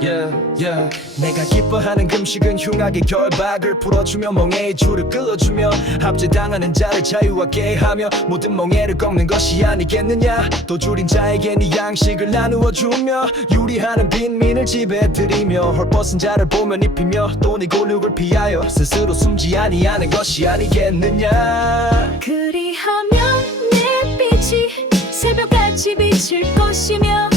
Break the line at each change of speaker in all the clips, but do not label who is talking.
yeah, yeah. 내가 기뻐하는 금식은 흉악의 결박을 풀어주며 멍해의 줄을 끌어주며 합제당하는 자를 자유하게 하며 모든 멍해를 꺾는 것이 아니겠느냐 또 줄인 자에게 네 양식을 나누어 주며 유리하는 빈민을 지배드리며 헐벗은 자를 보면 입히며 또 네 골육을 피하여 스스로 숨지 아니하는 것이 아니겠느냐
그리하면 내 빛이 새벽같이 비칠 것이며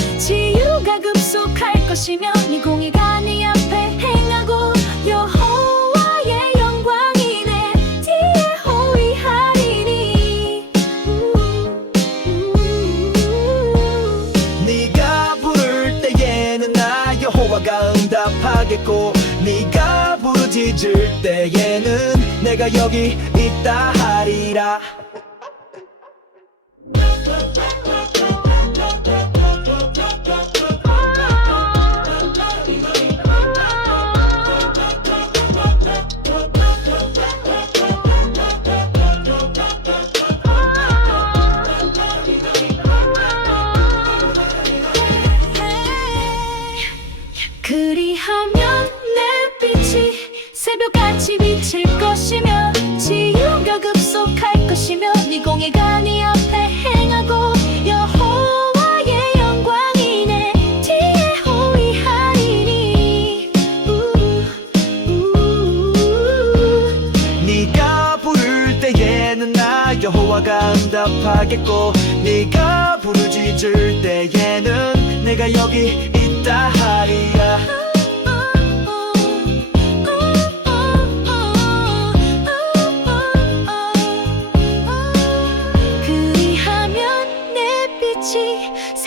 것이며 네 공의가 네 앞에 행하고 여호와의 영광이 내 뒤에 호위하리니.
네가 부를 때에는 나 여호와가 응답하겠고 네가 부르짖을 때에는 내가 여기 있다 하리라
것이며 네 공의가 네 앞에 행하고 여호와의 영광이 내 뒤에 호위하리니.
네가 부를 때에는 나 여호와가 응답하겠고 네가 부르짖을 때에는 내가 여기 있다 하리라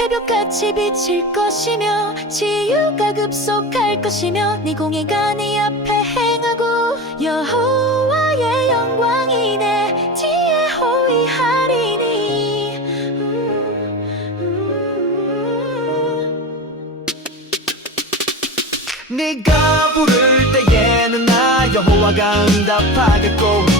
새벽같이 비칠 것이며 지유가 급속할 것이며 네 공의가 네 앞에 행하고 여호와의 영광이 내 뒤에 호위하리니 음, 음.
네가 부를 때에는 나 여호와가 응답하겠고